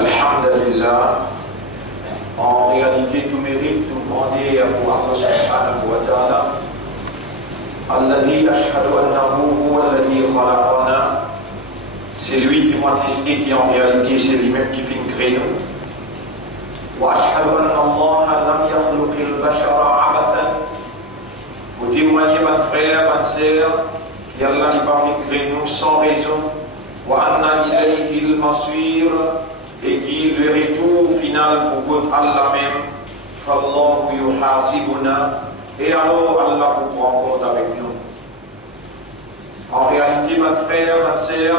الحمد لله. En réalité, tout mérite, tout grandit pour Allah subhanahu wa ta'ala. الذي أشهد أنه هو الذي خلقنا. C'est lui qui m'a testé, qui en réalité c'est lui-même qui fait une création. وأشهد أن الله لم يخلق البشر عبثا. Vous témoignez, mon frère, ma sœur, qu'Allah n'est pas fait créer nous sans raison. وأن إليه المصير. Et qui le retour final pour Allah même. فالله يحاسبنا. Et alors Allah vous prend compte avec nous. En réalité, ma frère, ma sœur,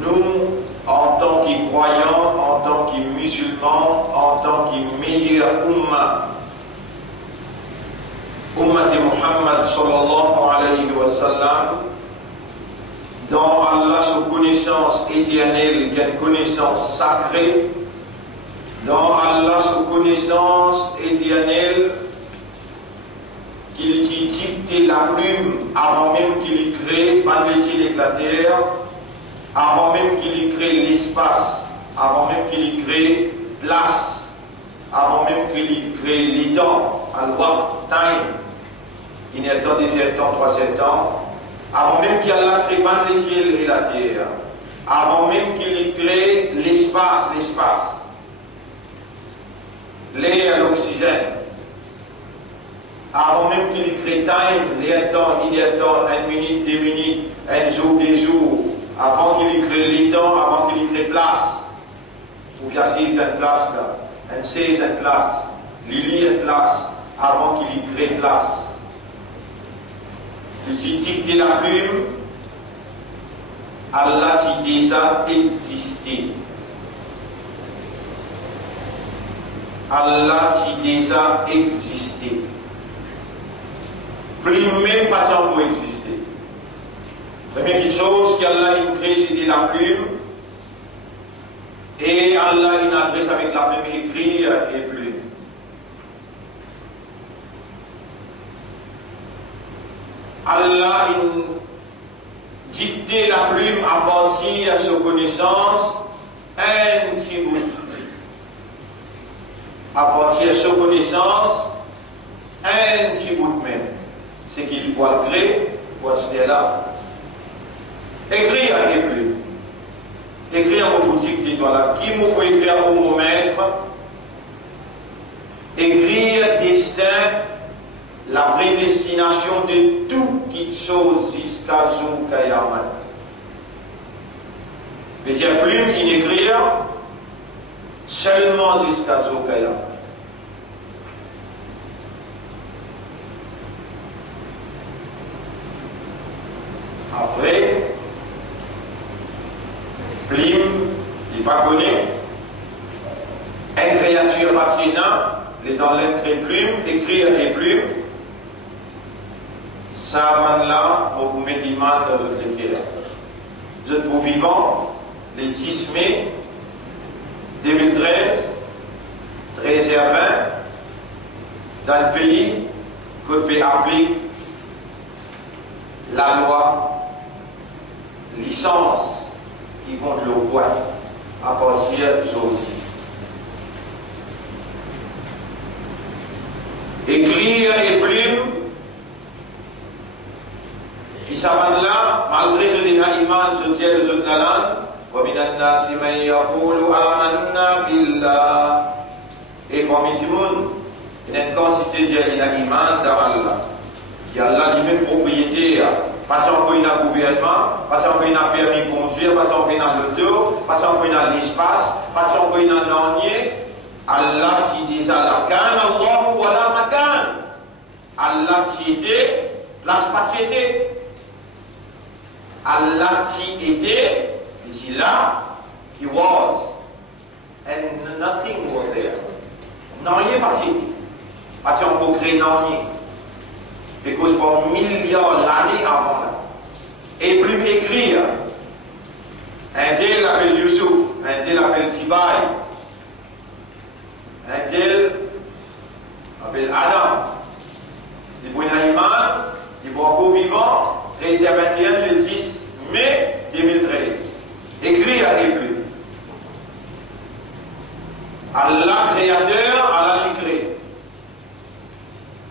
nous, en tant que croyants, en tant que musulmans, en tant que meilleur ummat de Muhammad sallallahu alayhi wa sallam, dans Allah, sa connaissance éternelle, qui est une connaissance sacrée, dans Allah, sa connaissance éternelle, qu'il dicte la plume avant même qu'il crée les ciels et la terre, avant même qu'il crée l'espace, avant même qu'il crée place, avant même qu'il crée les temps, al-waqt, time, il y a temps, deuxième temps, troisième temps, avant même qu'il crée les ciels et la terre, avant même qu'il crée l'espace, l'air, l'oxygène, avant même qu'il crée time, les temps, il y a temps, une minute, 2 minutes, un jour, 2 jours, avant qu'il crée les temps, avant qu'il crée place, ou bien c'est une place là, un 16 une place, l'île une place, avant qu'il crée place. Le site de la plume, Allah qui déjà existé. Allah qui déjà existé. Plume même pas encore existé. Première chose qu'Allah a créé, c'était la plume. Et Allah a une adresse avec la plume écrite et plume. Allah a dicté la plume à partir de sa connaissance un petit bout. À partir de sa connaissance un petit bout même. C'est qu'il faut le créer, pour se là. Écrire et plume. Écrire en boutique dit voilà. Qui m'a fait écrire au moment maître? Écrire destin. La prédestination de toute chose jusqu'à Zoukayaman. Mais il n'y a plus qui n'écrire seulement jusqu'à Zoukayaman. Après, Plim, il n'est pas connu, une créature passionnante, les dans l'écrit plume, écrire les plumes. Ça, là, on vous met l'image dans votre écrire. Vous êtes pour vivant, le 10 mai 2013, 13h20, dans le pays que peut appliquer la loi licence qui compte le poids à partir d'aujourd'hui. Écrire les plumes. Qui s'amène là, malgré ce dénaliment, ce ciel de la langue, وَمِنَ النَّاسِ مَنْ يَقُولُ آمَنَّا بِاللَّهِ. Et parmi tout le monde, il y a une quantité de dénaliment dans Allah. Il y a Allah lui-même propriétaire. Pas qu'on il a gouvernement, pas qu'on il a permis de conduire, pas qu'on il a l'auto, pas qu'on il a l'espace, pas qu'on il a l'anier. Allah qui dit Allah, kan Allah wa la makan. Allah qui était, place pas qui était. Allah qui était, ici là, he was, and nothing was there. Non, rien pas cité. Parce qu'on peut créer non rien. Parce pour milliards d'années avant là. Et plus écrire. Un tel appelle Youssouf, un tel appelle Tibaï, un tel appelle Adam. Il faut un animal, il faut un corps vivant, 13h21, le 10 mai 2013. Écrire et plus. Allah créateur, Allah il crée.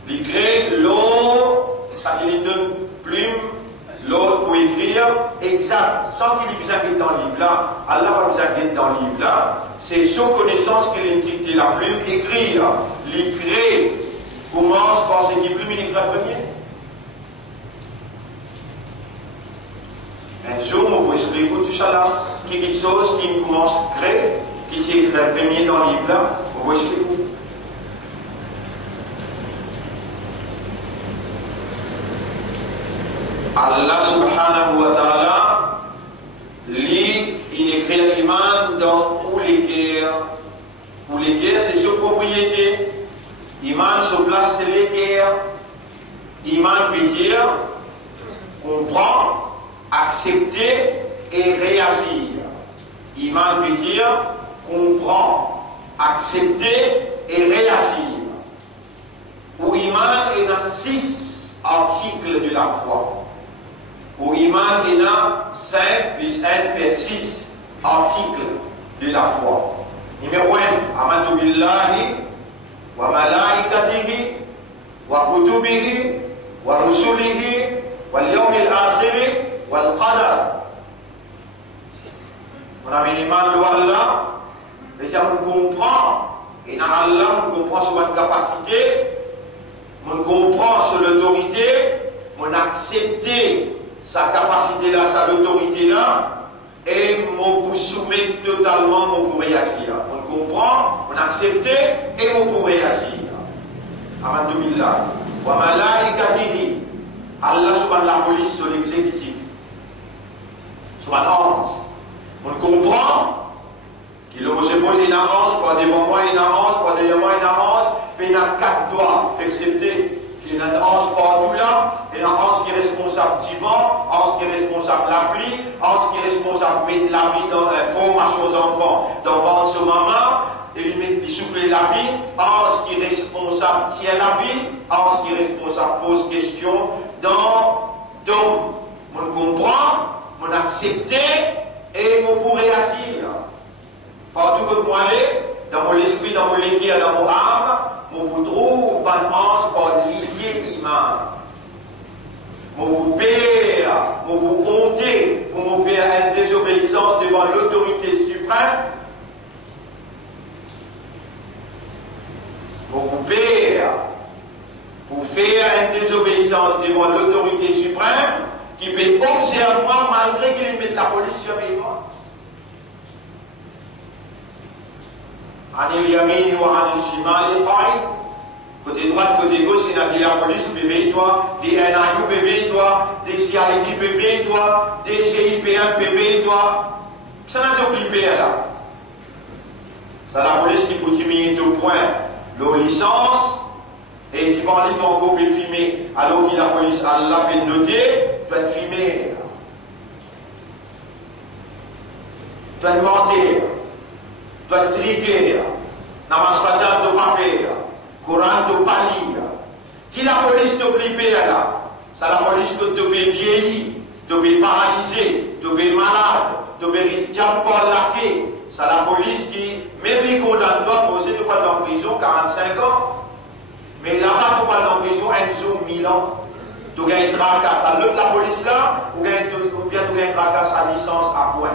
Il crée l'eau, ça il donne plume, l'eau pour écrire, exact, sans qu'il ait besoin d'être dans le livre là. Allah va besoin d'être dans le livre là. C'est sous connaissance qu'il a dicté la plume, écrire. Il crée, commence par cette plume, il écrit premier. Un jour, on peut expliquer tout ça là, qui est quelque chose qui commence à créer, qui s'est écrit premier dans le livre là, on peut expliquer. Allah subhanahu wa ta'ala, lui, il écrit l'iman dans tous les guerres. Pour les guerres, c'est sur propriété. Iman sur place, c'est les guerres. Iman veut dire comprendre, accepter et réagir. Iman veut dire comprendre, accepter et réagir. Pour Iman, il y a 6 articles de la foi. Pour Iman, il y a 5 plus 1 fait 6 articles de la foi. Numéro 1, Amantu billahi wa malaikatihi wa kutubihi wa rusulihi wal yawmil akhir wal qadar. On a mis l'iman de Allah, déjà on comprend, et dans Allah on comprend sur votre capacité, on comprend sur l'autorité, on accepte sa capacité là, sa autorité là, et on vous soumet totalement, on vous réagir. On comprend, on accepte et on vous réagir. Alhamdulillah. Wa malaikatihi. Allah subhanahu la police sur l'exécutif. Subhanahu. On comprend qu'il a posé pour une avance, pour des moments une avance, pour des moments une avance, mais il y a 4 doigts acceptés. Il y a une avance partout là, et une avance qui est responsable du vent, avance qui est responsable de la pluie, avance qui est responsable de mettre la vie dans l'information aux enfants, dans ventre sur maman, et lui mettre qui souffler la vie, avance qui est responsable de la vie, avance qui est responsable pose question dans on comprend, on accepte et on peut réagir. Partout que vous allez, dans mon esprit, dans mon légué, dans mon âme, on vous trouve balance par l'idée iman. On vous père, on vous compter pour vous faire une désobéissance devant l'autorité suprême. On vous père pour faire une désobéissance devant l'autorité suprême qui peut observer moi malgré qu'il mette la police sur moi. Anil yamin ou anil shimal côté droite, côté gauche, il y a des la police, PV-toi, des NIU, PV-toi, des CID, PV-toi, des GIP1, PV-toi. Ça n'a pas de là. C'est la police qui peut diminuer au point leur licence, et tu vas en ligne encore peut filmer, alors que la police a la peine noter, tu dois te filmer. Tu dois te mentir. Tu dois te triguer. Namaz Fajr, tu dois pas faire. Coran de pas lire. Qui la police te blipper là? C'est la police que te fait vieillir, te fait paralyser, te fait malade, te fait risquer pour laquer. C'est la police qui, même si condamne toi, pour essayer de pas dans prison 45 ans. Mais là-bas, tu pas dans prison 1000 ans. Tu gagnes tracasse à l'autre la police là, ou bien tu gagnes tracasse à licence à point.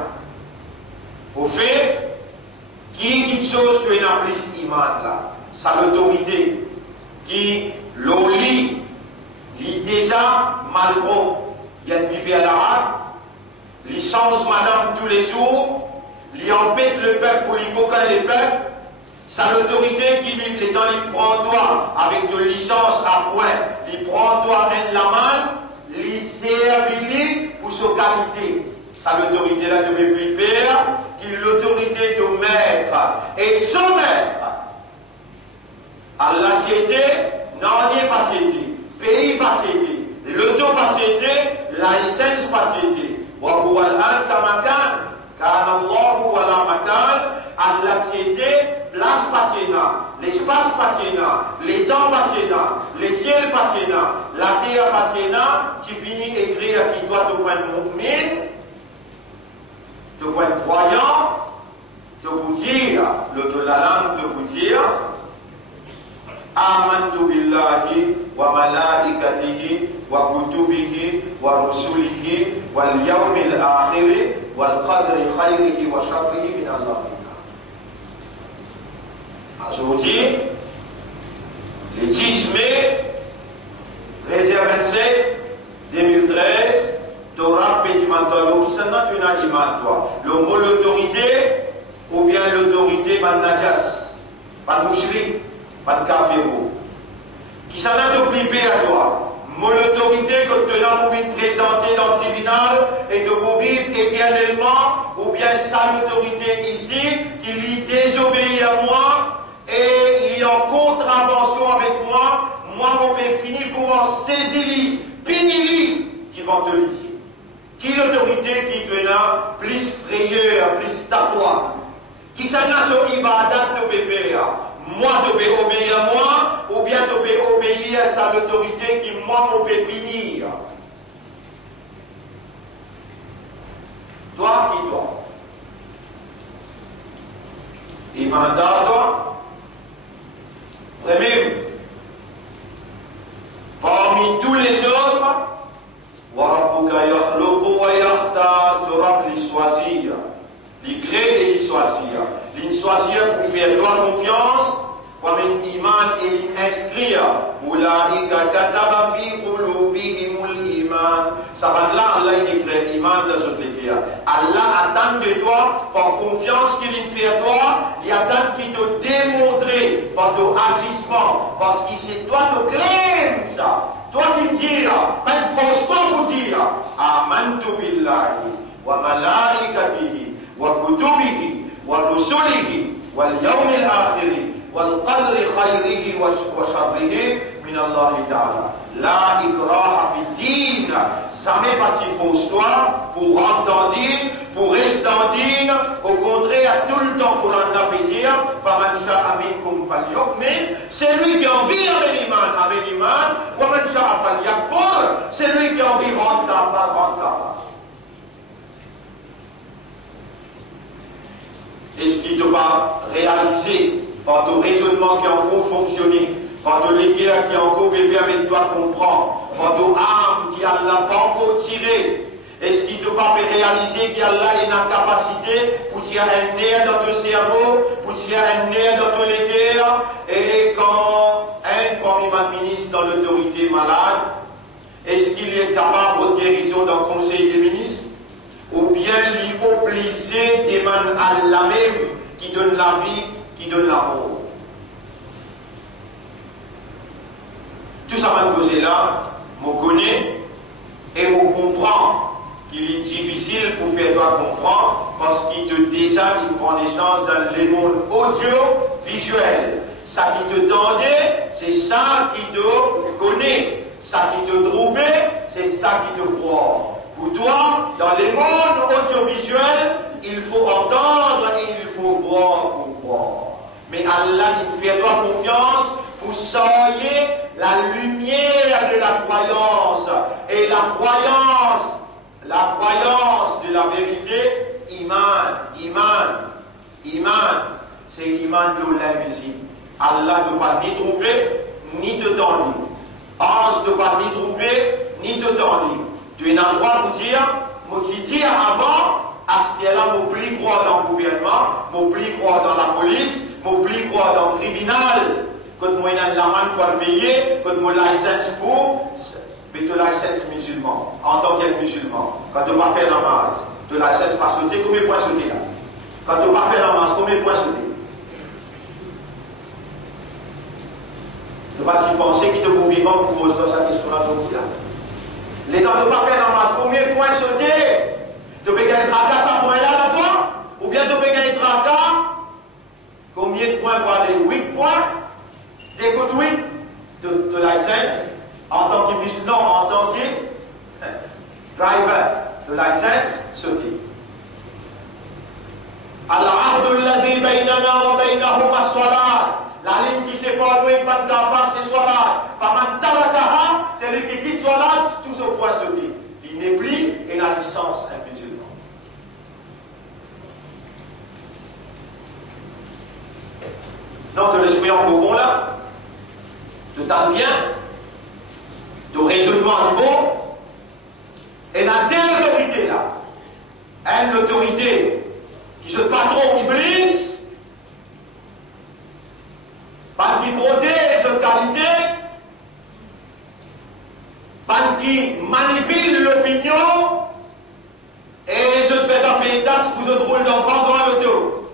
Au fait, qui est quelque chose que tu as plus iman là? C'est l'autorité qui l'olie, lit déjà mal bon, il y a de à l'arabe, licence madame tous les jours, il empêche le peuple pour l'hypocrite les peuples, c'est l'autorité qui lui les dans il prend toi avec de licence à point, il prend toi en la main, il servit pour sa qualité. C'est l'autorité là de mes pères, qui est l'autorité de maître et soumettre. Allah tiété, Nanier pas tiété, pays pas tiété, l'auto pas tiété, la licence pas tiété. Wa huwa al-an makan, kana Allah wa la makan, Allah tiété, place pas tiété, l'espace pas tiété, les temps pas tiété, les ciels pas tiété, la terre pas tiété, tu finis écrire qui doit te point mu'min, te point croyant, de vous dire, la langue Amantu billahi wa malaikatihi wa kutubihi wa rusulihi wal yawmil akhir wal qadri khairihi wa sharrihi min Allah. Aujourd'hui, le 10 mai 13h27 2013, Torah Pédimentalo qui s'en a une image, toi. Le mot l'autorité ou bien l'autorité pas de najas, pas de mouchri, pas de kafirou. Qui s'en a de flipper à toi. Mon autorité que tu as envie de présenter dans le tribunal et de mourir éternellement, ou bien sa autorité ici, qui lui désobéit à moi et il est en contravention avec moi, moi mon père fini pour en saisir, pinili, qui vont te le dire. Qui l'autorité qui te là, plus frayeur, plus tatouage. Qui s'en a sur ibadat de bébé, moi de obéir à moi, ou bien de obéir à sa autorité qui moi me fait finir. Toi qui dois. Il m'a dit toi, premier, parmi tous les autres, Warabuka yakhluqu wa yakhtar, tu rab li choisir, li créer et li choisir. Li choisir pour faire toi confiance, comme un iman et l'inscrire. Oulaïka kataba fi qulubihimul iman. Ça va là, Allah il écrit iman dans ce pays. Allah attend de toi, par confiance qu'il fait à toi, il attend qu'il te démontre par ton agissement, parce que c'est toi qui crée ça. Toi qui dis, pas de force toi pour dire, Amantu billahi wa malaikatihi wa kutubihi wa rusulihi wal yawmil akhir wal qadri khayrihi wa sharrihi min Allah ta'ala. La ikraha fi din. Jamais parti fausse toi pour rentrer dans din, pour rester dans din. Au contraire, tout le temps pour en dire, faman sha'a minkum falyu'min. C'est lui qui a envie avec l'iman, faman sha'a falyakfur. C'est lui qui a envie de rentrer là-bas. Et ce qui doit réaliser par ton raisonnement qui est en cours fonctionner, par de l'éguerre qui est en cours bébé avec toi comprendre, par de armes qui Allah pas encore tiré, et ce qui doit réaliser qu'Allah est en capacité pour tirer un nerf dans ton cerveau, pour tirer un nerf dans ton éguerre, et quand un premier ministre dans l'autorité malade, est-ce qu'il est capable de guérison dans le conseil des ministres? Ou bien lui obliger des mains à Allah même qui donne la vie, qui donne la mort. Tout ça m'a posé là, je connais et je comprends qu'il est difficile pour faire toi comprendre parce qu'il te déjà il prend naissance dans le monde audiovisuel. Ça qui te tendait, c'est ça qui te connaît. Ça qui te trouvait, c'est ça qui te croit. Pour toi, dans les mondes audiovisuels, il faut entendre et il faut voir pour croire. Mais Allah, il fait toi confiance pour soigner la lumière de la croyance. Et la croyance de la vérité, iman, c'est l'iman de l'invisible. Allah ne va ni trouver, ni te donner. Ange ne va ni trouver, ni te donner. Tu es dans le droit pour dire, moi qui dis avant, à ce qu'elle m'oublie croire dans le gouvernement, m'oublie croire dans la police, m'oublie croire dans le tribunal, quand moi j'ai la main pour le payer, quand moi licence pour, mais tu licence musulman, en tant que musulman. Quand tu vas faire la masse, tu licence pas sauter, combien de points sauter là? Quand tu vas faire la masse, combien de points sauter? Tu vas y penser qu'il te faut vivant pour poser cette question-là aujourd'hui là. Les gens ne pas faire la masse, combien de points sauter? Tu peux gagner tracas à point là là-bas? Ou bien tu peux gagner tracas? Combien de points pour aller? 8 points? Écoute, 8 de licence en tant que musulman, en tant que driver de licence, sauter. Al-Ahdu alladhi baynana wa baynahum as-salat. La ligne qui sépare nous et pas de gaffa, c'est salat. Faman tarakaha, c'est lui qui quitte salat, tout ce point sauter. Il n'est plus et la licence un musulman. Non, de l'esprit en Bourbon là. t'en bien, de raisonnement du bon, et dans telle autorité là, une autorité qui se patron Iblis, pas qui protège cette qualité, pas qui manipule l'opinion, et je te fais un pays de taxe pour je te roule d'enfant dans l'auto.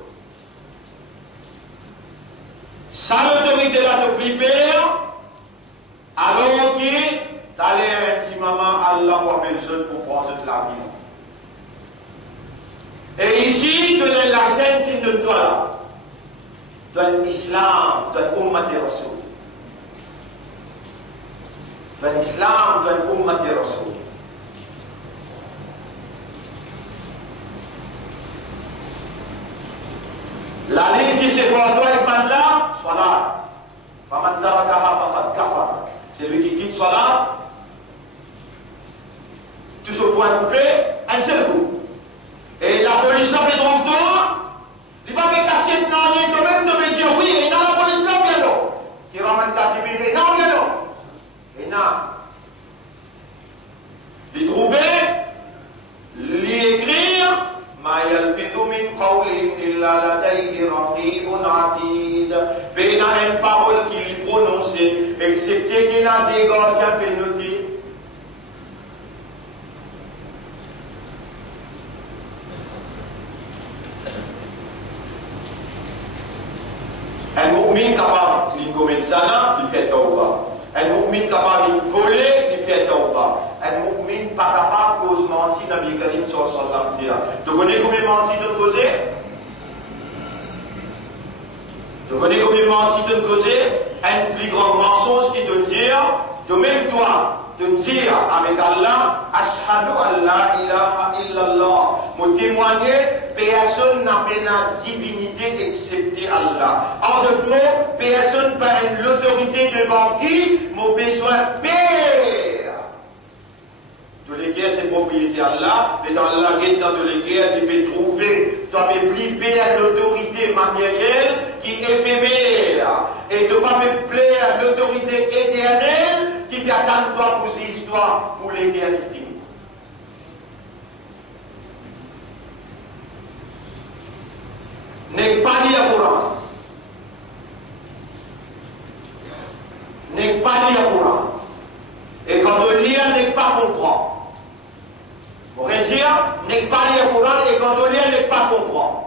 Ça l'autorité là de flipper, alors qu'il t'allais un petit maman, Allah va mettre le pour prendre de la vie. Et ici, tu as la scène, c'est de toi là. Tu as l'islam, tu as l'ummat de Rasoul. Tu as l'islam, tu as l'ummat de Rasoul. La ligne qui c'est pour toi et là, salat. Faman tarakaha faqad kafar. C'est lui qui quitte salat. Tout ce point coupé, un seul coup. Et la police là fait devant toi, il va me casser de nan, toi-même de me dire oui, et non, la police là vient là. Qui ramène ta bébé, non, vient là. Et non. Les trouver, les écrire, ما يلفظ من قول إلا لديه رقيب عتيد. Il y a une parole qu'il prononce, excepté qu'il a des gardiens pénotés. Un mu'min capable de commettre ça, il fait tawbah. Un mu'min capable de voler, il fait tawbah. Un mu'min pas capable de cause mentir dans le Karim sur son lamtia. Tu connais combien mentir de causer? Tu connais combien mentir de causer? Un plus grand mensonge qui te dit, de même toi, de dire avec Allah, Ashhadu an la ilaha illallah. Mon témoigner, personne n'a pas de divinité excepté Allah. En d'autres mots, personne n'a l'autorité devant qui mon besoin père. Tous les guerres, c'est propriété Allah, et dans la guerre, dans tous les guerres, tu peux trouver, tu peux plus à l'autorité matérielle qui est éphémère, et tu vas me plaire à l'autorité éternelle qui t'attend toi pour cette histoire, pour l'éternité. N'est pas dit à Coran. N'est pas dit à Coran. Et quand on lit, n'est pas comprendre. Pour dire, n'est pas lire le Coran et quand on lit, n'est pas comprendre.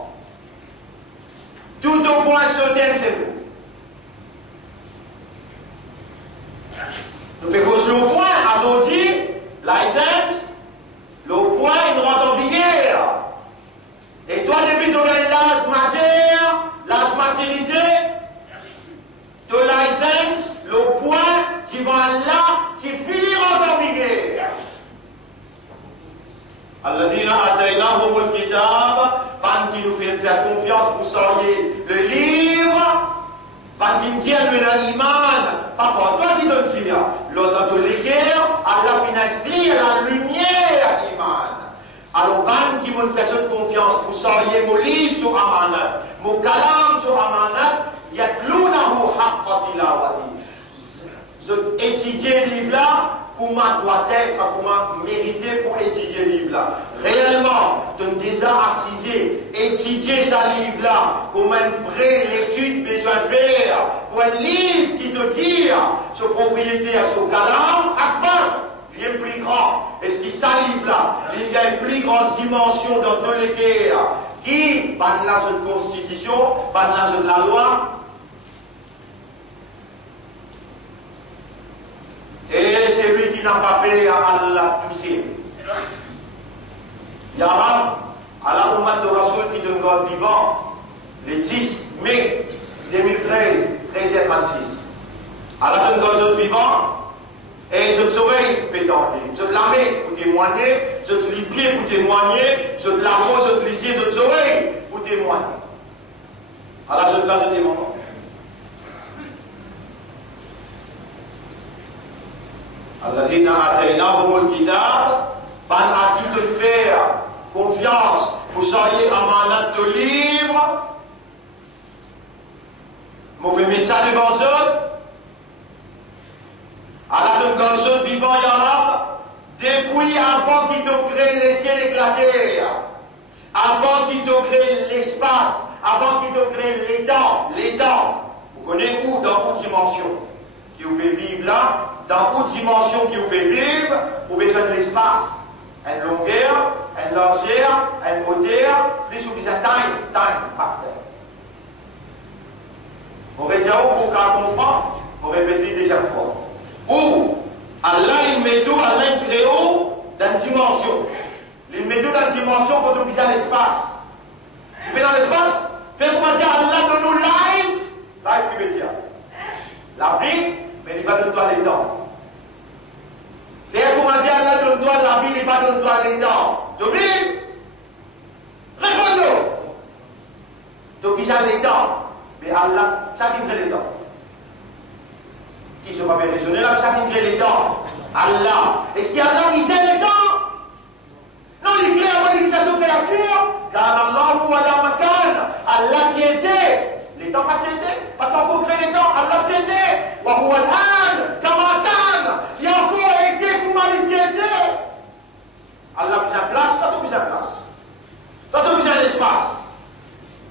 Tout au point ce thème, c'est vous. Nous faisons le point, à aujourd'hui, license, le point, il nous rend en vigueur. Et toi, depuis que tu as l'âge majeur, l'âge maturité, tu as license, le point, tu vas là, tu finiras en vigueur. الذين آتيناهم الكتاب quand qui nous fait faire confiance pour sortir le livre quand qui tient le iman pas pour toi qui te tire l'autre te l'écrire Allah finit la lumière iman alors quand qui me fait cette confiance pour sortir mon livre sur amanat mon kalam sur amanat yatlunahu haqqa tilawati je étudier le livre là comment doit être, comment mériter pour étudier le livre-là. Réellement, tu as déjà assisé, étudier ce livre-là, comment une vraie lecture besoin de faire, pour un livre qui te tire sur propriété à son calam, akbar, il est plus grand. Est-ce qu'il ça livre-là, il y a une plus grande dimension dans tous les guerres, qui, par l'âge de constitution, par l'âge de la loi, et c'est lui qui n'a pas payé à Allah touché. Ya Rab, à la Ummat de Rasoul qui demeure vivant, le 10 mai 2013, 13h36. À la demeure vivant, et je te saurai pétanté. Je te la mets pour témoigner, je te lis pied pour témoigner, je te la pose, je te lis, je te saurai pour témoigner. À la je te la témoigne. الذين آتيناهم الكتاب ban à qui te faire confiance vous soyez amanat de libre vous pouvez mettre ça devant eux vivant Yarab, depuis avant qu'il te crée les ciels et la terre, avant qu'il te crée l'espace, avant qu'il te crée les temps, vous connaissez où? Dans une dimension qui vous fait vivre là, dans une dimension qui vous fait vivre, vous avez besoin de l'espace, une longueur, une largeur, une hauteur, plus vous besoin de time, par terre. On va dire où pour qu'on comprenne, on répète déjà une fois. Où Allah il met tout, Allah il crée dans une dimension. Il met tout dans une dimension quand on vient l'espace. Tu fais dans l'espace, fais comment dire Allah donne nous life qui veut dire. La vie, mais il va donner toi les dents. Fais comment dire Allah donne toi la vie, il va donner toi les dents. Tu oublies? Réponds-nous. Tu oublies les dents. Mais Allah, ça qui crée les dents. Qui ne sont pas bien raisonnés là, mais ça qui crée les dents. Allah. Est-ce qu'Allah qui sait les dents? Non, il crée avant l'initiation créature. Car Allah ou Allah makan. Allah t'y était. Les dents pas t'y était. Parce qu'on peut créer les dents. Allah t'y était. Wa huwa al-an. Kamakan. Il a encore été comment il t'y était. Allah a besoin de place. Toi, tu as besoin de place. Toi, tu as besoin d'espace.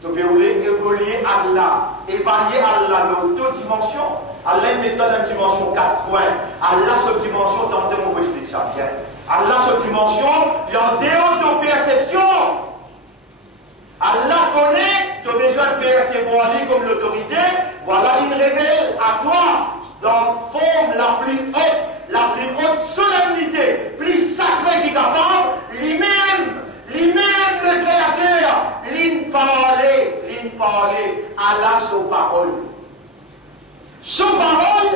Tu peux évoluer Allah, évaluer Allah dans deux dimensions. Allah met dans une dimension 4 points. Allah, cette dimension, dans le mot, je explique ça bien. Allah, cette dimension, il y a en dehors de perception. Allah connaît, tu as besoin de percevoir comme l'autorité. Voilà, il révèle à toi, dans forme la plus haute solennité, plus sacrée qui capable, lui-même le créateur, parler, Allah son parole. Son parole,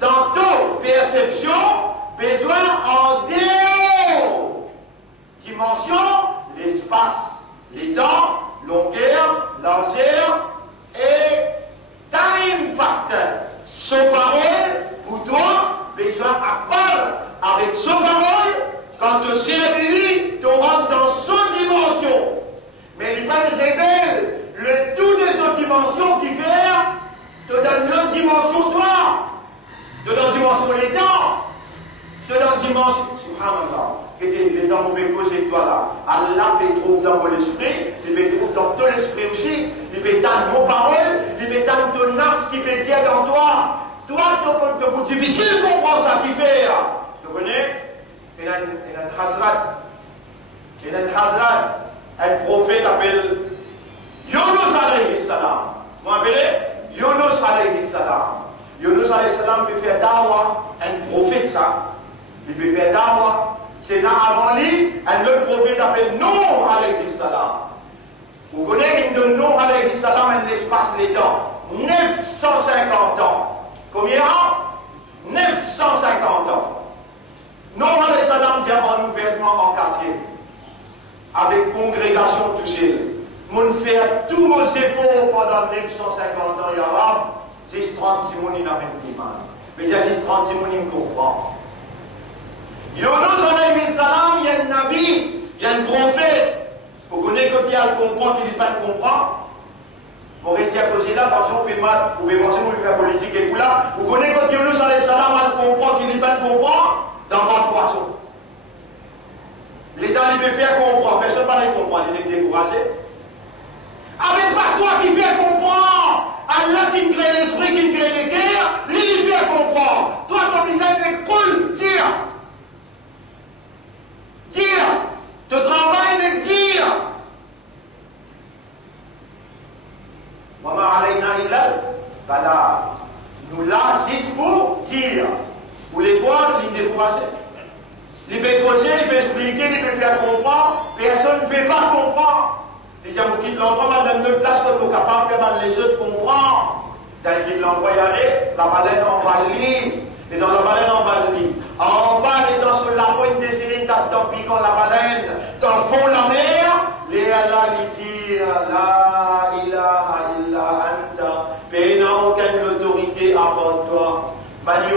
dans toute perception, besoin en dehors. Dimension, l'espace, les temps, longueur, largeur et time factor. Son parole, pour toi, besoin à part avec son parole. Quand tu servir, tu rentres dans son dimension. Mais il révèle le tout de son dimension qui fait, te donne l'autre dimension toi, te donne dimension les temps, te donne dimension. Subhanallah. Et les temps mauvais causer toi là. Allah te trouve dans mon esprit, il te trouve dans ton esprit aussi, il te donne mon parole, il te donne ton âme qui peut dire dans toi. Toi, tu difficile de comprendre ça qui fait. Tu connais? Il y a un Hazrat, un prophète appelle Yunus alayhi salam. Vous m'appelez Yunus alayhi salam. Yunus alayhi salam peut faire dawa, un prophète ça. Il peut faire dawa. C'est là avant lui, un autre prophète appelle Nuh alayhi salam. Vous connaissez une de Nuh alayhi salam, un espace les temps. 950 ans. Combien? 950 ans. Nuh alayhi salam dit avant nous vêtements encassés. Avec congrégation touchée. Mon faire tous nos efforts pendant 950 ans, Yarab, c'est 30 simoni n'a même pas. Mais il y a 30 simoni qui comprend. Yunus alayhi salam, il y a un nabi, il y a un prophète. Vous connaissez que il y a le comprend, qu'il n'est pas le comprend. Vous restez à cause là, parce que vous pouvez mal, vous pouvez penser que vous faites la politique et tout là. Vous connaissez que Yunus alayhi salam a le comprend, qu'il n'est pas le comprend, dans votre poisson. L'État il peut faire comprendre, personne ne va les comprendre, il est découragé. Avec pas toi qui fait comprendre, Allah qui crée l'esprit, qui crée les guerres, lui il fait comprendre. Toi ton visage est cool, tire. Te travail est dire. Maman alayna illal, voilà. Nous là, juste pour dire. Pour les voir, il est découragé. Il peut causer, il peut expliquer, il peut faire comprendre. Personne ne peut pas comprendre. Les gens qui quittent l'endroit, dans une place que nous sommes capables de faire dans les autres comprendre. Dans les l'endroit y aller, la baleine en va le lire. Et dans la baleine en va le lire. En bas, les gens sur la pointe des séries, dans ce piquant la baleine. Dans le fond de la mer, les Allah lui disent La ilaha illa anta. Mais il n'y a aucune autorité avant toi. C'est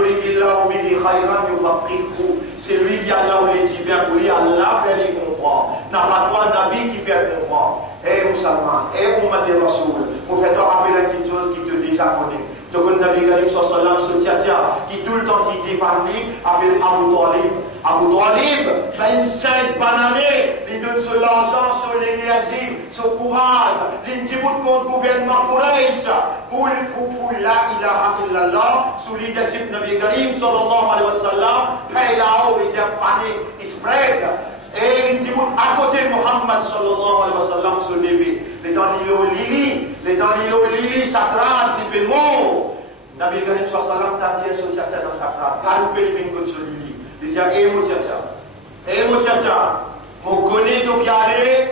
lui qui a là où les divins pour lui, Allah fait les comprendre. N'a pas toi un nabi qui fait comprendre. Eh musulman, eh Muhammad Rasoul, pour faire te rappeler la petite chose qui te déjà connue. Donc le Nabi Karim sallallahu alayhi wa sallam, qui tout le temps cité par lui, appelle Abu Talib. Abu Talib, 25 bananés, il donne sur l'argent, sur l'énergie, sur le courage, il dit contre le gouvernement Quraysh, pour la ilaha illallah, sous leadership de Nabi Karim, sallallahu alayhi wa sallam, et là-haut, il dit panique, il spread. Et il dit à côté de Muhammad, sallallahu alayhi wa sallam, se lever. Les dans l'îlot Lili, ça trade, il fait mort. Nabi Karim, sallallahu alayhi wa sallam, t'a dit, dans sa trade, galopé les fingres de ce Lili. Il dit, mon tchatcha, mon connaît donc y aller,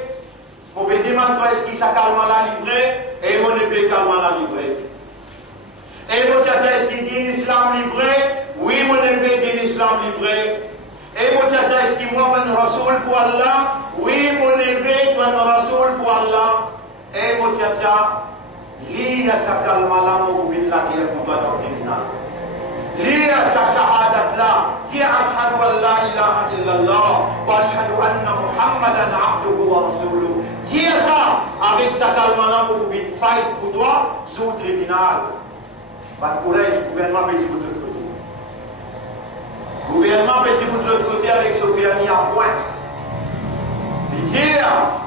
mon pédé toi est-ce qu'il s'accalme à la livrée, et mon épée calme à la livrée. Et mon tchatcha est-ce qu'il dit l'islam livré, oui, mon épée dit l'islam livré. Et mon tchatcha est-ce qu'il m'envoie un rasoul pour Allah, oui, mon épée doit un rasoul pour Allah. Et mon tchatcha, l'île s'accalme à la mobile la guerre pour toi dans le criminal. ليه شهادة لا تي أشهد أن لا إله إلا الله وأشهد أن محمدا عبده ورسوله تي ça avec sa calmana pour une fight pour toi sous tribunal pas de courage gouvernement petit bout de l'autre côté gouvernement petit bout de l'autre côté avec son permis à point il dit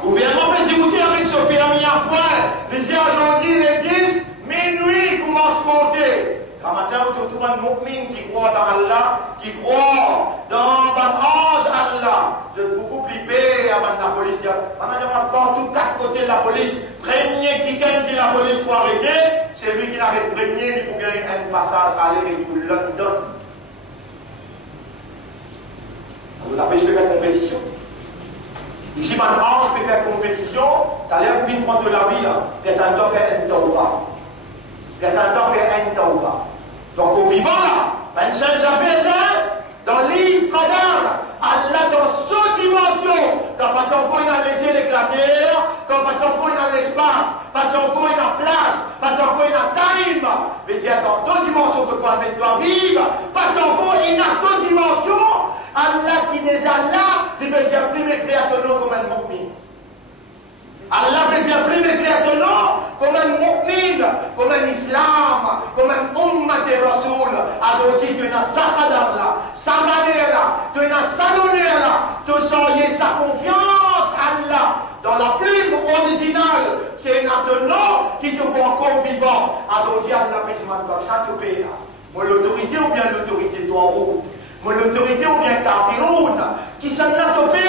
gouvernement petit bout avec son permis à point il dit aujourd'hui les 10 minuit commence à monter. Matin, tout le monde qui croit dans Allah, qui croit dans Allah, de beaucoup plus paix avant la police. Maintenant, il y a partout, 4 côtés de la police. Premier qui gagne la police pour arrêter, c'est lui qui l'arrête premier, il pour gagner un passage aller et pour London. Vous l'avez fait faire compétition. Ici, maintenant, je peux faire compétition, tu as l'air de prendre la vie, tu as un temps faire un tauba. Tu as un temps faire un tauba. Donc au vivant là, 25 Japézin, dans l'île Qadar, Allah dans cette dimension, quand Pachanko il a laissé l'éclater, quand Pachanko il a l'espace, Pachanko il a place, Pachanko il a time, mais il y a dans deux dimensions que tu peux mettre toi vivre, Pachanko il a deux dimensions, Allah qui les a là, il peut dire plus mes créateurs comme un mu'min. Allah peut dire plus mes créateurs comme un mu'min, comme un islam, comme un umma de rasoul. Aujourd'hui, tu n'as sa qadar là, sa manière là, tu n'as sa donnée là, tu soyez sa confiance Allah. Dans la plume originale, c'est maintenant qui te voit encore vivant. Aujourd'hui, Allah peut se mettre comme ça, tu payes. Mon l'autorité ou bien l'autorité de toi haut. Mon l'autorité ou bien Kabiroun, qui s'en a topé,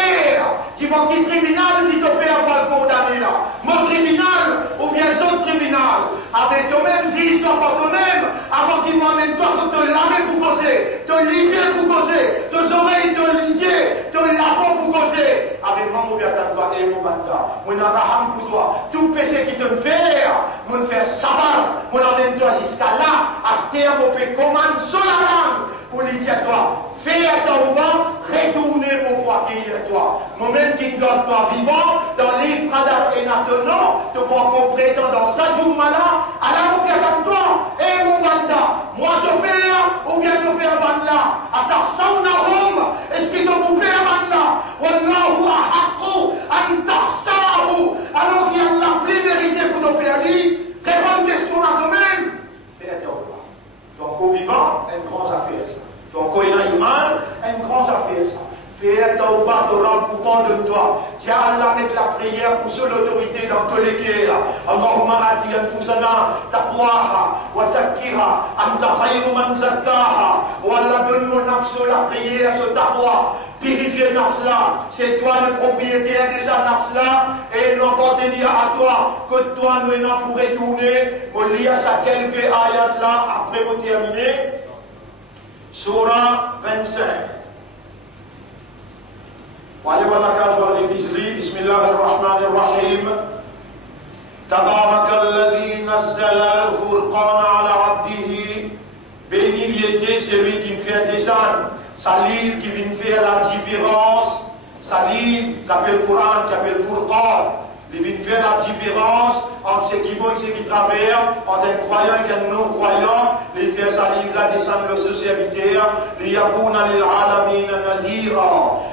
qui vont qui tribunal, qui te fait avoir le condamné là. Mon tribunal ou bien d'autres tribunal, avec toi-même, si toi pas toi-même, avant qu'il m'amène toi, te laver pour causer, te livrer pour causer, tes oreilles te liser, te laver pour causer. Avec moi, mon bien toi et mon banda, mon araham pour toi, tout péché qui te fait, mon faire sabar, mon emmène toi jusqu'à là, à ce terme, on fait commande sur la langue. Pour lui dire toi, fais à ton vent, retournez pour pouvoir accueillir toi. Moment qui donne toi vivant, dans les Qadar et maintenant, te voir qu'on présent dans sa Jumala, à la moukia comme toi, et mon banda, moi te père, ou bien te père banda, à ta saunahum, est-ce qu'il te vous père banda, wallahu ahaqu, an tahsahu, alors qu'il y a la plus vérité pour nos pères, réponds question à toi-même, fais à ton vent. Donc au vivant, une grande affaire ça. Donc quand il a iman, une grande affaire ça. Fais tauba, te rendre coupant de toi. Tiens Allah avec la prière pour seule l'autorité dans tous les cas. Allahumma ati anfusana taqwaha wa zakkiha anta khayru man zakkaha. Wa Allah donne mon nafs la prière, ce taqwa. Purifier nafs là, c'est toi le propriétaire de sa nafs là, et non pas te dire à toi que toi nous n'en pourrez tourner. Pour lire ça quelques ayats là, après vous terminer. Surah 25. وعلى ولكات والإبزري بسم الله الرحمن الرحيم تبارك الذي نزل الفرقان على عبده béni était celui qui fait descendre sa livre qui vient faire la différence sa livre qu'appelle Coran, qu'appelle Furqan Il vient faire la différence entre ceux qui vont et ceux qui traversent, entre un croyant et un non-croyant. Il fait sa livre-là descendre le serviteur,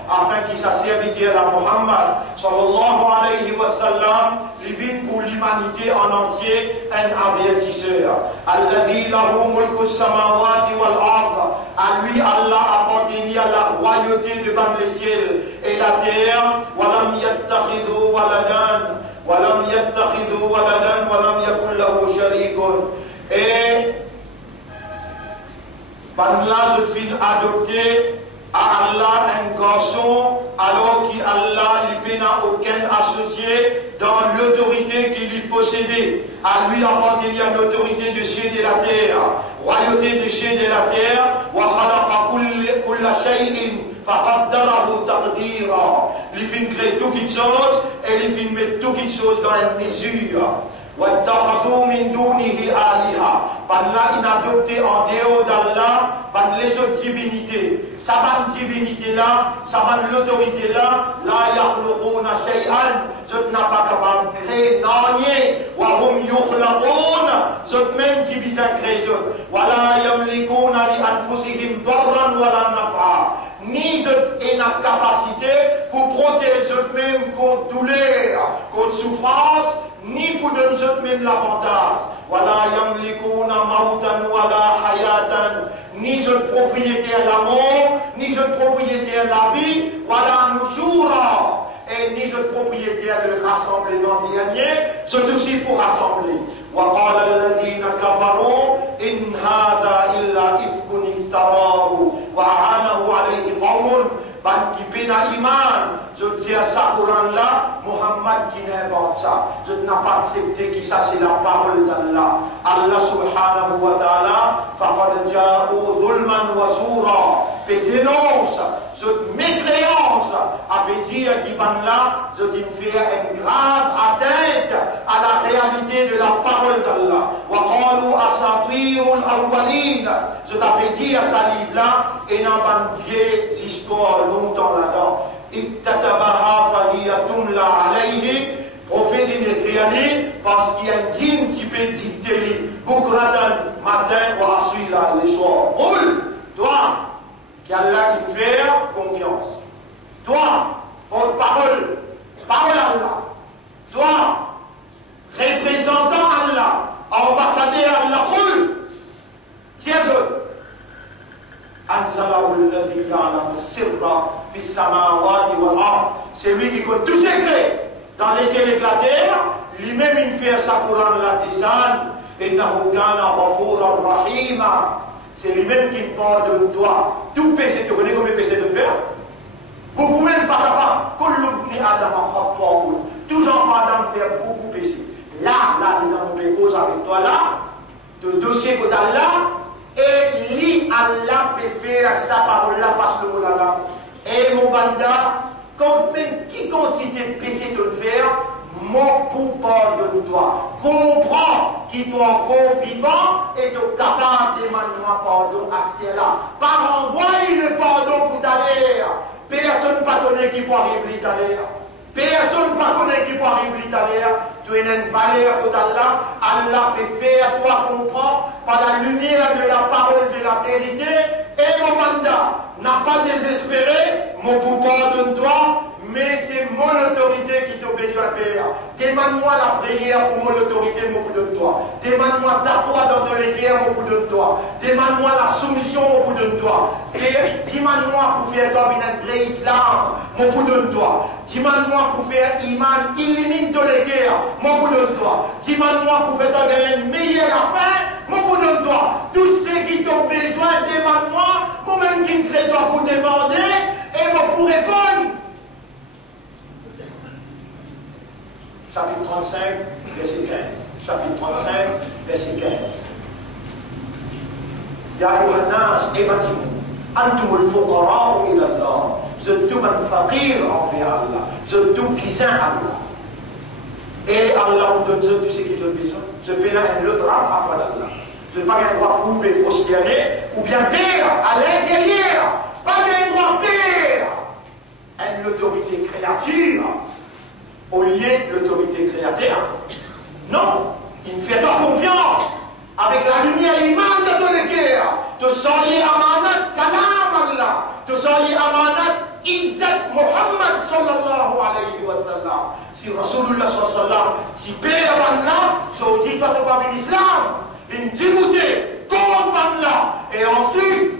afin qu'il s'asserviteur à Muhammad, sallallahu alayhi wa sallam, il vient pour l'humanité en entier un avertisseur. Alladhi lahu mulku samawati wal ard. À lui, Allah appartient à la royauté devant les cieux et la terre. Walam yattakhidhu waladan. Walam yattakhidhu waladan. Walam yakun lahu sharikun. Et par là, je suis adopté à Allah un garçon, alors qu'Allah lui n'a aucun associé dans l'autorité qu'il lui possédait. À lui appartient l'autorité des cieux et de la terre, royauté des cieux et de la terre. Il fait créer toutes les choses et il fait mettre toutes les choses dans une mesure. وَاتَّخَذُوا مِن دُونِهِ آلِهَةً. Par là, il a adopté en dehors d'Allah par les autres divinités. Sa divinité-là, sa l'autorité-là, la yakhluquna shay'an, je n'ai pas capable de créer rien. Wa hum yukhlaquna, je même divise à créer. Wa la yamlikuna li anfusihim darran wa la naf'a. Ni je ai la capacité pour protéger eux-mêmes contre douleur, contre souffrance, ni pour donner eux-mêmes l'avantage. Wala yamlikuna mautan wala hayatan. Ni je propriété à la mort, ni je propriété à la vie, wala nushura. Et ni je propriété à le rassemblement dernier, c'est aussi pour rassembler. وقال الذين كفروا إن هذا إلا إفك افتراه وأعانه عليه قوم ban qui pena iman, je dis à ça Coran là, Muhammad qui n'invente ça. Je n'ai pas accepté que ça c'est la parole d'Allah. Allah subhanahu wa ta'ala, faqad ja'u dhulman wa zura, fait dénonce, cette mécréance, avait dit à Kiban là, je dis faire une grave atteinte à la réalité de la parole d'Allah. Wa qalu asatirul awwalin, je t'avais dit à sa livre là, et n'en ban vieille histoire longtemps là-dedans. Ittatabaha fahiya tumla alayhi. Prophète il écrit parce qu'il y a un dîme qui peut dicter bukratan matin ou assuit là les soirs. Roule, toi qui a Allah qui fait confiance. Toi, porte-parole, parole Allah. Toi, représentant Allah, ambassadeur Allah, roule. Tiens c'est lui qui compte tous secrets dans les cieux et la terre. Lui-même il fait sa Coran la descend. C'est lui-même qui pardonne toi. Tout péché, tu connais combien de péché de faire? Beaucoup même pas capable. Tous enfants d'Adam faire beaucoup de péché. Là, dans mon cause avec toi là, de dossier que tu as là. Et lui, Allah peut faire sa parole-là parce que vous l'avez. Et mon banda, quand même qui quantité de péché de le faire, mon pouvoir de toi. Comprends qu'il doit encore vivant et de capable de demander pardon à ce là. Par envoyer le pardon pour t'aller. Personne ne va donner qui peut arriver t'aller. Personne ne va connaître qui peut arriver t'aller. Tu es une valeur d'Allah. Allah peut faire toi comprendre par la lumière de la parole de la vérité. Et mon mandat n'a pas désespéré, mon pouvoir de toi, mais c'est mon autorité qui t'a besoin de faire. Demande-moi la prière pour mon autorité, mon bout de toi. Demande-moi ta foi dans les guerres, mon bout de toi. Demande-moi la soumission, mon bout de toi. Demande-moi pour faire comme un vrai islam, mon bout de toi. Demande-moi pour faire iman, élimine toutes les guerres, mon bout de toi. Demande-moi pour faire gagner une meilleure affaire, mon bout de toi. Tous ceux qui t'ont besoin, demande-moi, moi-même qui me crée toi pour demander, et moi pour répondre. Chapitre 35, verset 15. Chapitre 35, verset 15. Ya Yohannas, évanouis. Antumul fuqara'u ila Allah. Je tout un faqir envers Allah. Je tout puissant Allah. Et Allah vous donne tout ce qu'ils ont besoin. Je fais là un autre rang après Allah. Je n'ai pas un droit couper, prosterner, ou bien pire, à l'intérieur. Pas un droit pire. Une autorité créature. au lieu de l'autorité créateur. Non, il ne fait pas confiance avec la lumière immense de l'équerre. De soyez amanat kalam Allah, de soyez amanat izzat Muhammad sallallahu alayhi wa sallam. Si Rasulullah sallallahu alayhi wa sallam, si paix Allah, so dit pas de l'islam, il dit contre Allah, et ensuite,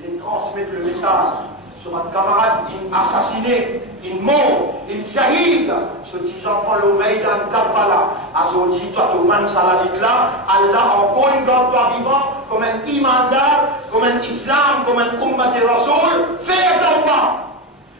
il transmet le message. Sur un camarade, il assassiné, il mort, il shahid. Ce petit enfant, le veille d'un Karbala, à ce dit, toi, tu man saladik là, Allah, encore une garde toi vivant, comme un imandar, comme un islam, comme un ummat et rasoul, faire d'Allah,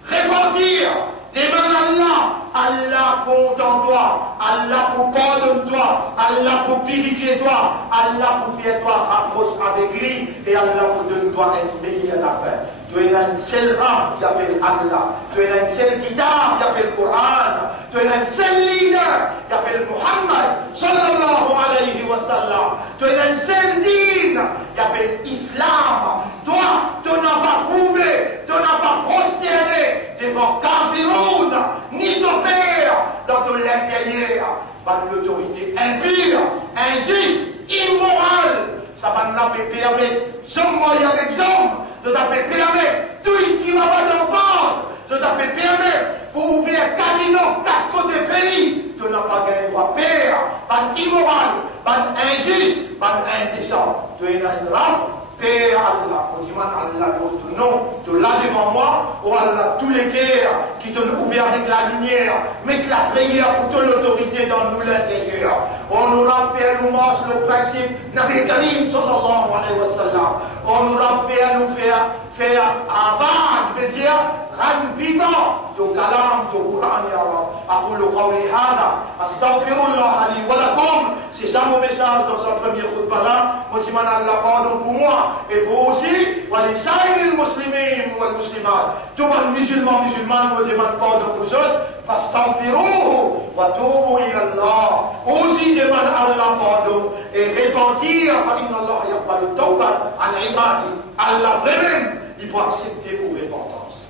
répandir, demande Allah, Allah compte en toi, Allah pour pardonner toi, Allah pour purifier toi, Allah pour faire toi rapproche avec lui, et Allah pour donner toi un meilleur affaire. Tu as une seule rame qui appelle Allah. Tu as une seule guitare qui appelle Coran. Tu as un seul leader qui appelle Muhammad sallallahu alayhi wa sallam. Tu as une seule dîne qui appelle Islam. Toi, tu n'as pas prouvé, tu n'as pas prosterné devant Kafiroun, ni ton père dans ton l'intérieur par l'autorité impure, injuste, immorale. Ça va nous permettre, sommes moyens avec hommes, de t'appeler permettre, tout il tire pas d'enfance, de t'appeler permettre, pour ouvrir casino, 4 côtés pays, tu n'as pas gagné droit père, pas immoral, pas injuste, pas indécent. Tu es une rame, Père Allah, on dit Allah, ton nom, tu l'as devant moi, oh Allah, tous les guerres qui t'ont ouvert avec la lumière, mettre la prière pour ton autorité dans nous l'intérieur. On nous rappelle, nous mange le principe, Nabi Karim sallallahu alayhi wa sallam. On nous rappelle, nous faire avant, je veux dire, rendre vivant, ton kalam, ton Coran, ya Rab. Aqulu qawli hada, astaghfirullah li wa lakum. C'est ça mon message dans son premier khutbah là. Moi, je demande Allah pardon pour moi et pour aussi, wa li saïril muslimin wal muslimat. Tout le musulman, musulman, me demande pardon pour eux autres. Fastaghfiruhu wa tubu ila Allah. Aussi demande Allah pardon et repentir. Fa inna Allah yaqbalu tawbat an ibadi. Allah vraiment, il peut accepter vos repentance.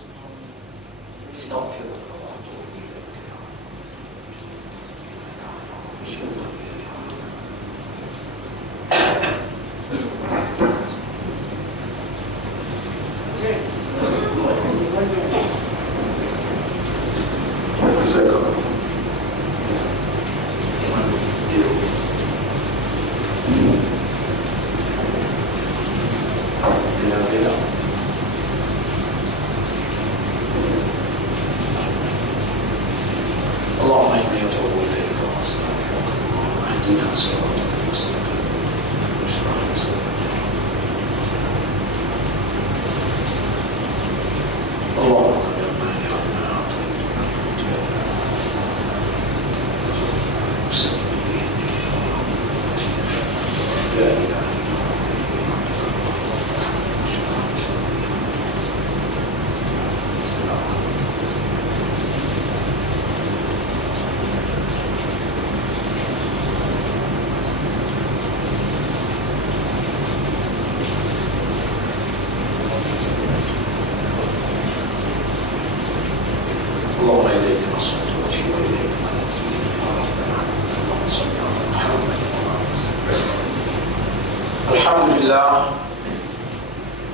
Astaghfirullah.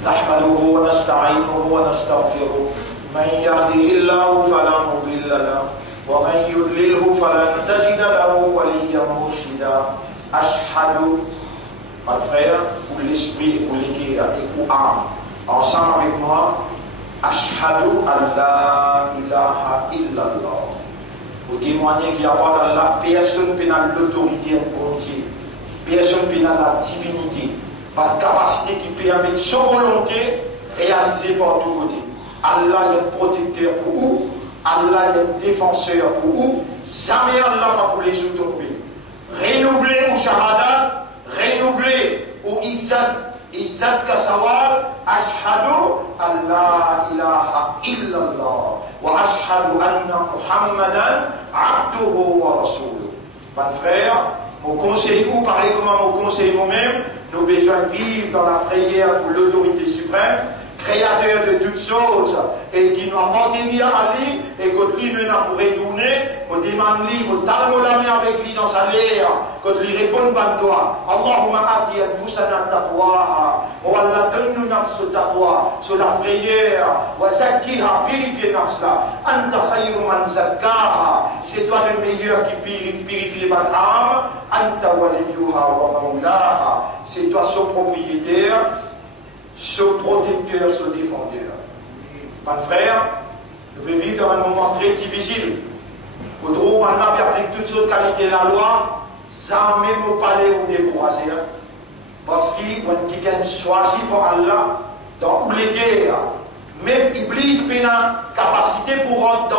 نحمده ونستعينه ونستغفره من يهده الله فلا مضل له ومن يضلله فلن تجد له وليا مرشدا. أشهد, pas de frère, ou l'esprit, ou l'équerre, ou âme, ensemble avec moi, Ashhadu an la ilaha illallah. Pour témoigner qu'il n'y a pas d'Allah, personne n'a l'autorité en Dieu, personne n'a la divinité, pas de capacité qui permet sans volonté réaliser par tous côtés. Allah est protecteur pour vous, Allah est défenseur pour vous, jamais Allah va vous les soutenir. Renouveler au shahadat, renouveler au izzat kasawal, ashhadu an la ilaha illallah wa ashhadu anna Muhammadan abduhu wa rasuluh. Mon frère, mon conseil vous, parlez comme mon conseil vous-même, nous besoin de vivre dans la prière pour l'autorité suprême, créateur de toutes choses, et qui nous a ordonné à lui, et que lui nous a pour retourner, qu'on demande lui, qu'on talme la main avec lui dans sa l'air, qu'on lui réponde par toi. Allahumma ati anfusana taqwaha, oh Allah, donne-nous nafs taqwa, sur la prière, wa zakkiha, purifier nafs là, anta khayru man zakkaha, c'est toi le meilleur qui purifie votre âme, anta waliyuha wa maulaha, c'est toi son propriétaire, ce protecteur, ce défendeur. Mon frère, je vais vivre dans un moment très difficile. Vous trouvez maintenant qu'avec toutes sortes de qualités de la loi, ça même au palais ou découragé. Parce qu'il y a quelqu'un choisi par Allah dans les guerres. Même Iblis a une capacité pour rentrer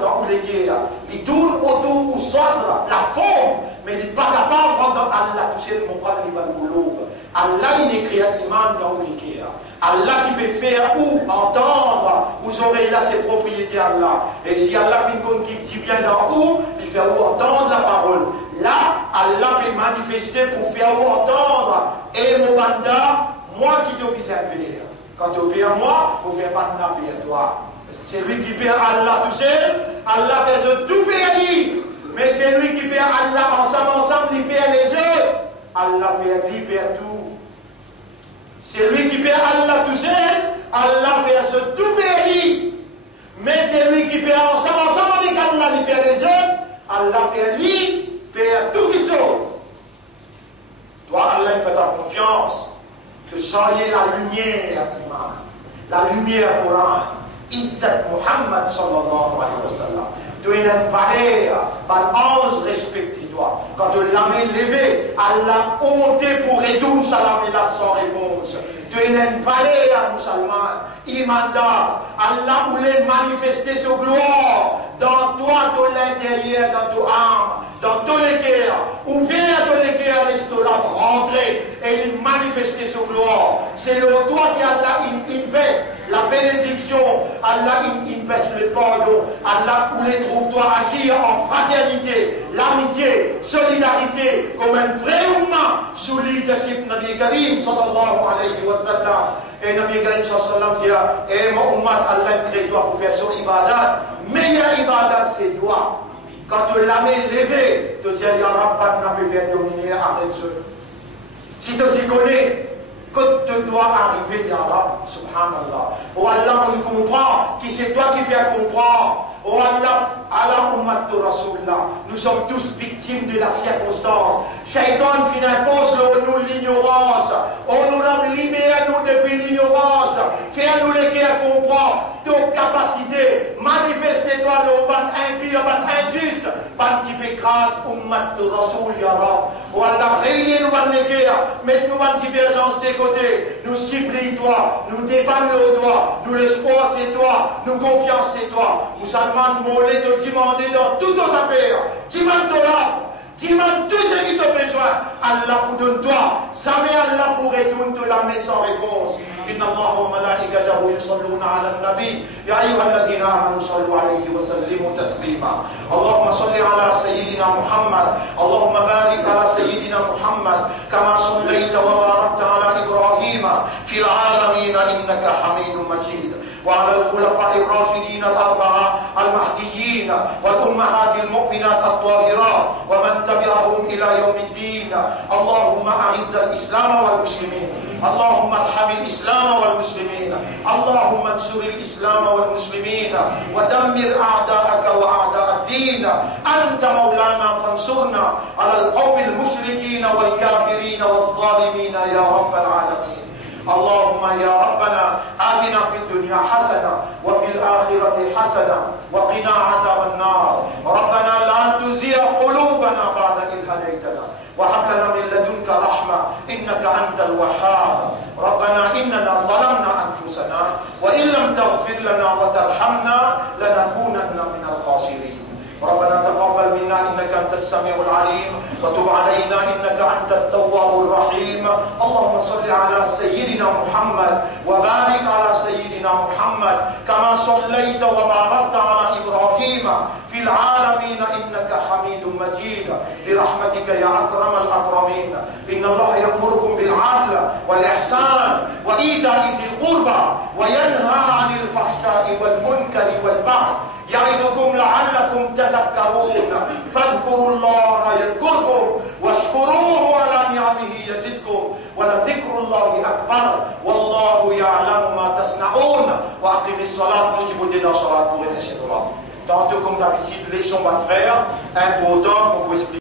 dans les guerres. Il tourne autour pour sortir la forme, mais il n'est pas capable de rentrer dans Allah. Tu sais, mon frère, il va nous Allah, il est créatif dans les guerres. Allah qui peut faire ou entendre, vous aurez là ses propriétés Allah. Et si Allah qui dit bien dans où, il fait où entendre la parole. Là, Allah peut manifester pour faire où entendre. Et mon mandat, moi qui te fais faire. Quand tu fais à moi, il faut faire mandat à toi. C'est lui qui fait Allah tout seul. Allah fait tout pays. Mais c'est lui qui fait Allah ensemble, il fait les œufs. Allah fait lui, fait tout. C'est lui qui fait Allah tout seul, Allah fait ce tout pays. Mais c'est lui qui fait ensemble avec Allah, il fait les œuvres, Allah fait lui, fait tout qui sont. Toi, Allah, il fait ta confiance, que soyez la lumière d'Iman, la lumière Coran, Izzat Muhammad sallallahu alayhi wa sallam. Tu es une valeur, par ange respecte toi. Quand tu l'as levé, Allah ôté pour retourner salam et là sans réponse. Tu es une valeur musulmane, imanda. Allah voulait manifester sa gloire dans toi, dans l'intérieur, dans ton âme, dans tous les cœurs. Ouvert tous les cœurs, laisse-toi rentrer et il manifester sa gloire. C'est le toi qui Allah investe la bénédiction, Allah investe le pardon, Allah voulait trouve-toi agir en fraternité, l'amitié, solidarité, comme un vrai humain sous leadership Nabi Karim sallallahu alayhi wa sallam. Et Nabi Karim sallallahu alayhi wa sallam dit, et mon ummat, Allah crée toi pour faire son ibadat, meilleur ibadat c'est toi. Quand tu l'as levé, tu dis, Ya Rabban, n'a pas fait dominer avec ce. Si tu t'y connais, que tu dois arriver, Ya Rab, subhanallah. Oh Allah, nous comprend, qui c'est toi qui fais comprendre. Oh Allah, Allah ummat de Rasulullah, nous sommes tous victimes de la circonstance. Shaitan impose nous l'ignorance. On nous a libéré nous depuis l'ignorance. Fais-nous les guerres comprendre nos capacités. Manifestez-toi le ban impie, ban injuste. Ban qui fait grâce ummat de Rasul, Ya Rab. Oh Allah, reliez-nous ban les guerres. Mettez-nous ban divergence des côtés. Nous supplie-toi, nous dépanne au doigt. Nous l'espoir c'est toi, nous confiance c'est toi. Nous mollet de demander dans toutes nos affaires. Demande Torah, demande tout ce qui te besoin. Allah vous donne toi. Jamais Allah pourrait donner la main sans réponse. إن الله وملائكته يصلون على النبي يا أيها الذين آمنوا صلوا عليه وسلموا تسليما اللهم صل على سيدنا محمد اللهم بارك على سيدنا محمد كما صليت وباركت على إبراهيم في العالمين إنك حميد مجيد وعلى الخلفاء الراشدين الأربعة المهديين والأمهات المؤمنات الطاهرات ومن تبعهم إلى يوم الدين اللهم أعز الإسلام والمسلمين اللهم ارحم الإسلام والمسلمين اللهم انصر الإسلام والمسلمين ودمر أعداءك وأعداء الدين أنت مولانا فانصرنا على القوم المشركين والكافرين والظالمين يا رب العالمين اللهم يا ربنا آتنا في الدنيا حسنة وفي الآخرة حسنة وقنا عذاب النار ربنا لا تزغ قلوبنا بعد إذ هديتنا وهب لنا من لدنك رحمة إنك أنت الوهاب ربنا إننا ظلمنا أنفسنا وإن لم تغفر لنا وترحمنا لنكونن من الخاسرين ربنا تقبل منا إنك أنت السميع العليم وتب علينا إنك أنت التواب الرحيم اللهم صل على سيدنا محمد وبارك على سيدنا محمد كما صليت وباركت على إبراهيم في العالمين إنك حميد مجيد برحمتك يا أكرم الأكرمين إن الله يأمركم بالعدل والإحسان وإيتاء ذي القربى وينهى عن الفحشاء والمنكر والبغي يعظكم لعلكم تذكرون فاذكروا الله يذكركم واشكروه على نعمه يزدكم ولذكر الله أكبر والله يعلم ما تصنعون وأقم الصلاة نجيب دينا صلاة pour etc. Tantôt comme d'habitude, les leçons va faire important pour vous expliquer.